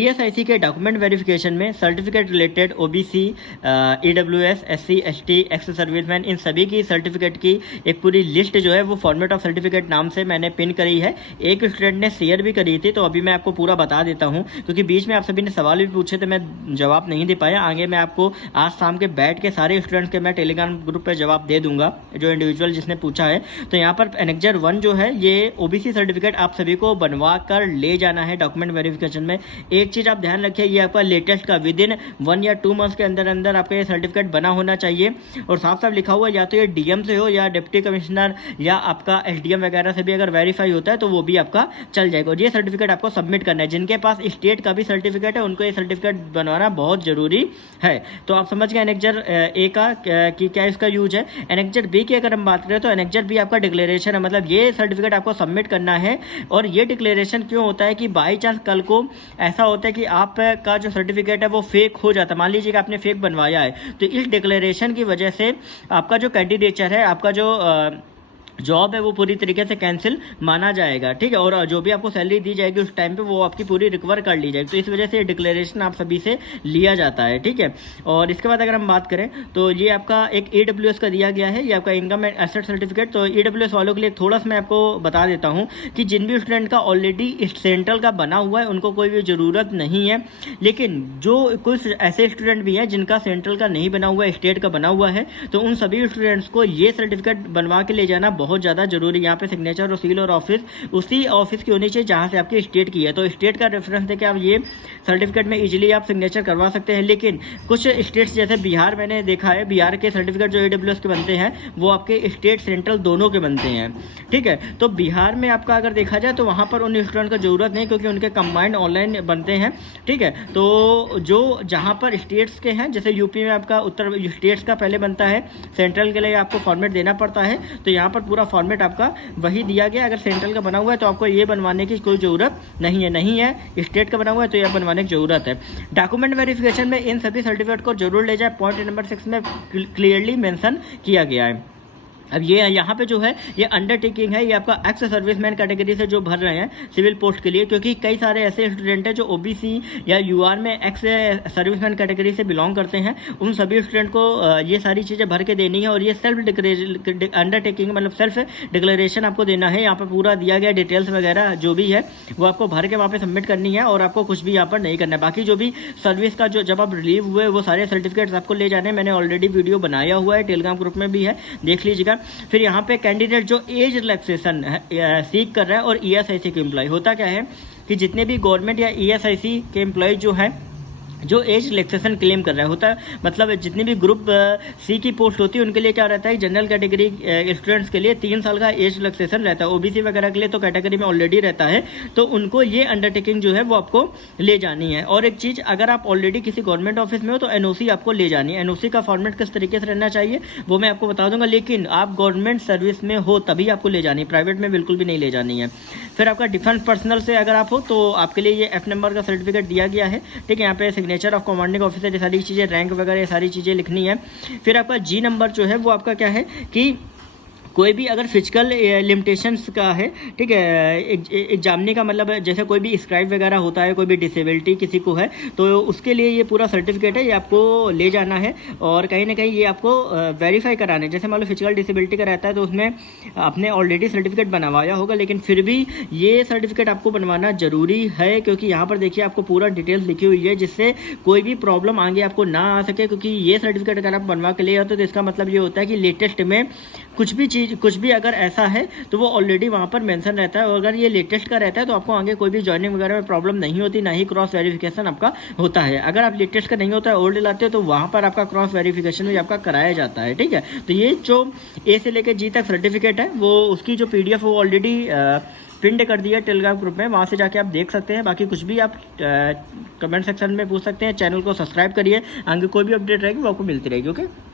ESIC के document verification में certificate related OBC, EWS, SC, ST, ex serviceman, इन सभी की सर्टिफिकेट की एक पूरी लिस्ट जो है वो फॉर्मेट ऑफ सर्टिफिकेट नाम से मैंने पिन करी है। एक स्टूडेंट ने शेयर भी करी थी, तो अभी मैं आपको पूरा बता देता हूँ, क्योंकि बीच में आप सभी ने सवाल भी पूछे तो मैं जवाब नहीं दे पाया। आगे मैं आपको आज शाम के बैठ के सारे स्टूडेंट्स के मैं टेलीग्राम ग्रुप पर जवाब दे दूंगा, जो इंडिविजुअल जिसने पूछा है। तो यहाँ पर एनेक्जर 1 जो है ये ओबीसी सर्टिफिकेट आप सभी को बनवा कर ले जाना है डॉक्यूमेंट वेरिफिकेशन में। एक चीज़ आप ध्यान रखिए, ये आपका लेटेस्ट का विद इन 1 या 2 मंथ्स के अंदर अंदर आपका ये सर्टिफिकेट बना होना चाहिए। और साफ साफ लिखा हुआ या तो ये डीएम से हो या डिप्टी कमिश्नर या आपका एसडीएम वगैरह से भी अगर वेरीफाई होता है तो वो भी आपका चल जाएगा। और ये सर्टिफिकेट आपको सबमिट करना है। जिनके पास स्टेट का भी सर्टिफिकेट है उनको ये सर्टिफिकेट बनवाना बहुत जरूरी है। तो आप समझ गए एनेक्जर ए का कि क्या इसका यूज है। एनेक्जर बी की अगर हम बात करें तो एनेक्जर बी आपका डिक्लेरेशन है, मतलब ये सर्टिफिकेट आपको सबमिट करना है। और ये डिक्लेरेशन क्यों होता है कि बाई चांस कल को ऐसा होता है कि आपका जो सर्टिफिकेट है वो फेक हो जाता है। मान लीजिए कि आपने फेक बनवाया है, तो इस डिक्लेरेशन की वजह से आपका जो कैंडिडेचर है, आपका जो जॉब है वो पूरी तरीके से कैंसिल माना जाएगा, ठीक है। और जो भी आपको सैलरी दी जाएगी उस टाइम पे वो आपकी पूरी रिकवर कर ली जाएगी। तो इस वजह से डिक्लेरेशन आप सभी से लिया जाता है, ठीक है। और इसके बाद अगर हम बात करें तो ये आपका एक ईडब्ल्यूएस का दिया गया है, ये आपका इनकम एंड एसेट सर्टिफिकेट। तो ईडब्ल्यूएस वालों के लिए थोड़ा सा मैं आपको बता देता हूँ कि जिन भी स्टूडेंट का ऑलरेडी सेंट्रल का बना हुआ है उनको कोई भी ज़रूरत नहीं है। लेकिन जो कुछ ऐसे स्टूडेंट भी हैं जिनका सेंट्रल का नहीं बना हुआ है, स्टेट का बना हुआ है, तो उन सभी स्टूडेंट्स को ये सर्टिफिकेट बनवा के ले जाना बहुत ज़्यादा जरूरी। यहाँ पे सिग्नेचर और सील और ऑफिस उसी ऑफिस की होनी चाहिए जहाँ से आपकी स्टेट की है। तो स्टेट का रेफरेंस देके आप ये सर्टिफिकेट में इजीली आप सिग्नेचर करवा सकते हैं। लेकिन कुछ स्टेट्स जैसे बिहार मैंने देखा है, बिहार के सर्टिफिकेट जो ईडब्ल्यूएस के बनते हैं वो आपके स्टेट सेंट्रल दोनों के बनते हैं, ठीक है। तो बिहार में आपका अगर देखा जाए तो वहाँ पर उन स्टूडेंट का जरूरत नहीं, क्योंकि उनके कंबाइंड ऑनलाइन बनते हैं, ठीक है। तो जो जहाँ पर स्टेट्स के हैं, जैसे यूपी में आपका उत्तर स्टेट्स का पहले बनता है, सेंट्रल के लिए आपको फॉर्मेट देना पड़ता है। तो यहाँ पर पूरा फॉर्मेट आपका वही दिया गया। अगर सेंट्रल का बना हुआ है तो आपको ये बनवाने की कोई ज़रूरत नहीं है, स्टेट का बना हुआ है तो ये बनवाने की ज़रूरत है। डॉक्यूमेंट वेरिफिकेशन में इन सभी सर्टिफिकेट को जरूर ले जाए, पॉइंट नंबर 6 में क्लियरली मेंशन किया गया है। अब ये यहाँ पे जो है ये अंडरटेकिंग है, ये आपका एक्स सर्विसमैन कैटेगरी से जो भर रहे हैं सिविल पोस्ट के लिए, क्योंकि कई सारे ऐसे स्टूडेंट हैं जो ओबीसी या यूआर में एक्स सर्विसमैन कैटेगरी से बिलोंग करते हैं। उन सभी स्टूडेंट को ये सारी चीज़ें भर के देनी है। और ये सेल्फ अंडरटेकिंग मतलब सेल्फ डिक्लेरेशन आपको देना है। यहाँ पर पूरा दिया गया डिटेल्स वगैरह जो भी है वो आपको भर के वहाँ पर सबमिट करनी है, और आपको कुछ भी यहाँ पर नहीं करना है। बाकी जो भी सर्विस का जो जब आप रिलीव हुए वो सारे सर्टिफिकेट्स आपको ले जाने, मैंने ऑलरेडी वीडियो बनाया हुआ है, टेलीग्राम ग्रुप में भी है, देख लीजिएगा। फिर यहाँ पे कैंडिडेट जो एज रिलैक्सेशन सीख कर रहा है और ईएसआईसी के एम्प्लॉय, होता क्या है कि जितने भी गवर्नमेंट या ईएसआईसी के एम्प्लॉय जो है जो एज रिलैक्सेशन क्लेम कर रहा है, होता है मतलब जितनी भी ग्रुप सी की पोस्ट होती है उनके लिए क्या रहता है, जनरल कैटेगरी स्टूडेंट्स के लिए 3 साल का एज रिलैक्सेशन रहता है। ओबीसी वगैरह के लिए तो कैटेगरी में ऑलरेडी रहता है। तो उनको ये अंडरटेकिंग जो है वो आपको ले जानी है। और एक चीज़, अगर आप ऑलरेडी किसी गवर्नमेंट ऑफिस में हो तो एनओसी आपको ले जानी है। एनओसी का फॉर्मेट किस तरीके से रहना चाहिए वो मैं आपको बता दूंगा, लेकिन आप गवर्नमेंट सर्विस में हो तभी आपको ले जानी है, प्राइवेट में बिल्कुल भी नहीं ले जानी है। फिर आपका डिफेंस पर्सनल से अगर आप हो तो आपके लिए ये F नंबर का सर्टिफिकेट दिया गया है, ठीक है। यहाँ पे सिग्नेचर ऑफ कमांडिंग ऑफिसर, ये सारी चीज़ें, रैंक वगैरह ये सारी चीज़ें लिखनी है। फिर आपका G नंबर जो है वो आपका क्या है कि कोई भी अगर फिजिकल लिमिटेशंस का है, ठीक है, एग्जामिनी का मतलब जैसे कोई भी स्क्राइब वगैरह होता है, कोई भी डिसेबिलिटी किसी को है तो उसके लिए ये पूरा सर्टिफिकेट है, ये आपको ले जाना है। और कहीं ना कहीं ये आपको वेरीफाई कराना है। जैसे मान लो फिजिकल डिसेबिलिटी का रहता है तो उसमें आपने ऑलरेडी सर्टिफिकेट बनवाया होगा, लेकिन फिर भी ये सर्टिफिकेट आपको बनवाना ज़रूरी है, क्योंकि यहाँ पर देखिए आपको पूरा डिटेल्स लिखी हुई है जिससे कोई भी प्रॉब्लम आगे आपको ना आ सके। क्योंकि ये सर्टिफिकेट अगर आप बनवा के ले आते तो इसका मतलब ये होता है कि लेटेस्ट में कुछ भी अगर ऐसा है तो वो ऑलरेडी वहाँ पर मेंशन रहता है। और अगर ये लेटेस्ट का रहता है तो आपको आगे कोई भी जॉइनिंग वगैरह में प्रॉब्लम नहीं होती, ना ही क्रॉस वेरिफिकेशन आपका होता है। अगर आप लेटेस्ट का नहीं होता है, ओल्ड लाते हो, तो वहाँ पर आपका क्रॉस वेरिफिकेशन भी आपका कराया जाता है, ठीक है। तो ये जो ए से लेकर जी तक सर्टिफिकेट है वो उसकी जो PDF वो ऑलरेडी पिंड कर दिया टेलीग्राम ग्रुप में, वहाँ से जाके आप देख सकते हैं। बाकी कुछ भी आप कमेंट सेक्शन में पूछ सकते हैं। चैनल को सब्सक्राइब करिए, आगे कोई भी अपडेट रहेगी वो आपको मिलती रहेगी, ओके।